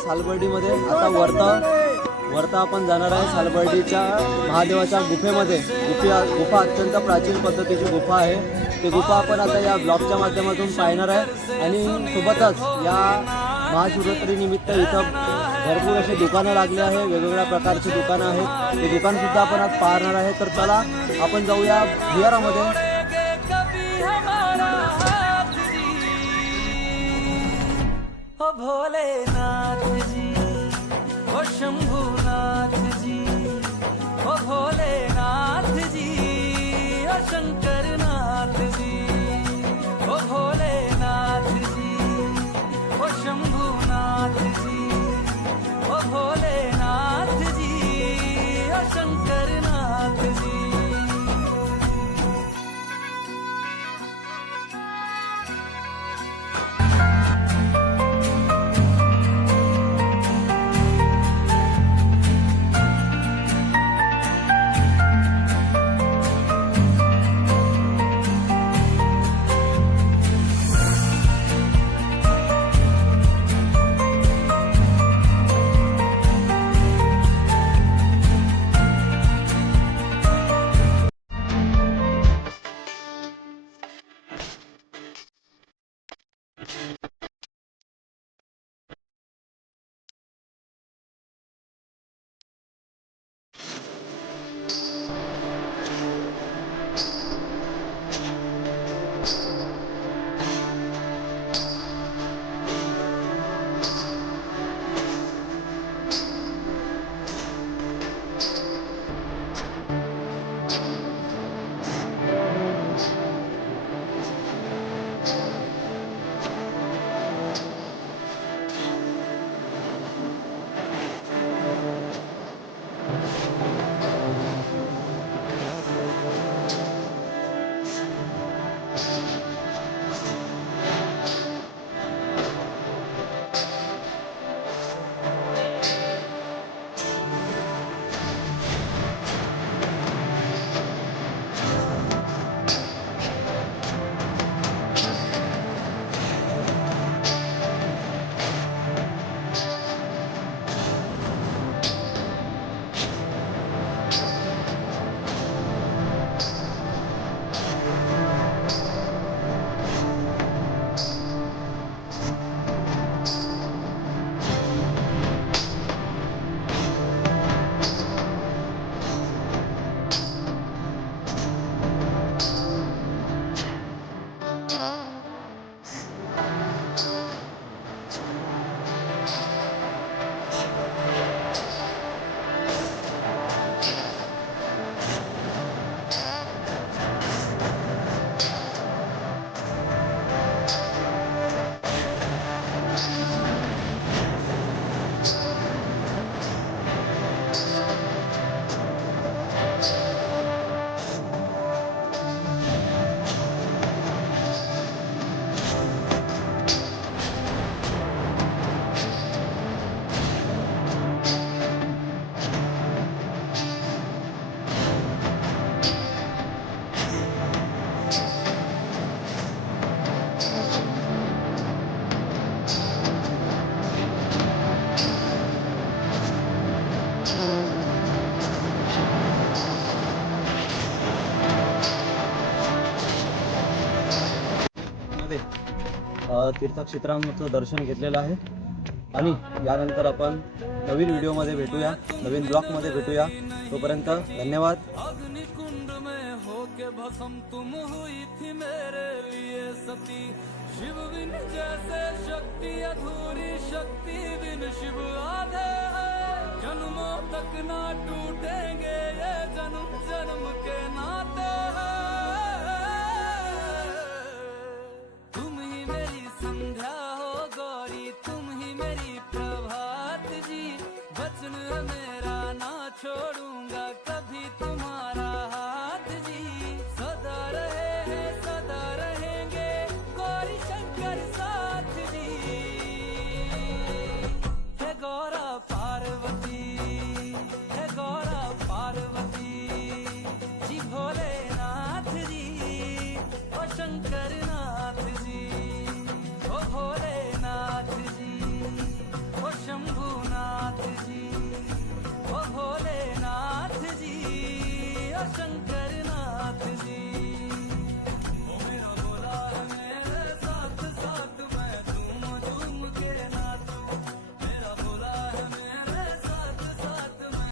सालबर्डीमध्ये आता वरता आपण जाणार आहे। सालबर्डीच्या महादेवाच्या गुफेमध्ये गुफा अत्यंत प्राचीन पद्धतीची गुफा आहे। ती गुफा आपण आता या ब्लॉगच्या माध्यमातून पाहणार आहे आणि सोबतच या महाशिवरात्री निमित्त इथं भरपूर असे दुकानं लागले आहे, वेगवेगळ्या प्रकारची दुकानं आहेत। ते दुकानसुद्धा आपण आज पाहणार आहे। तर चला आपण जाऊया भुयारामध्ये। ओ भोलेनाथ जी, ओ शंभुनाथ जी, ओ भोलेनाथ जी, ओ शंकरनाथ जी, ओ भोलेनाथ जी, ओ शंभुनाथ जी, ओ भोलेनाथ जी, ओ शंकरनाथ जी। तीर्थामध्ये तीर्थक्षेत्रांचं दर्शन घेतलेलं आहे आणि यानंतर आपण नवीन व्हिडिओमध्ये भेटूया, नवीन ब्लॉगमध्ये भेटूया. तोपर्यंत धन्यवाद. अग्निकुंड में होके भस्म तुम हुई थी मेरे लिए सती, शिव बिन जैसे शक्ति अधूरी, शक्ति बिन शिव आधे हैं, जन्मों तक ना टूटेंगे ये जन्म जन्म के नाते.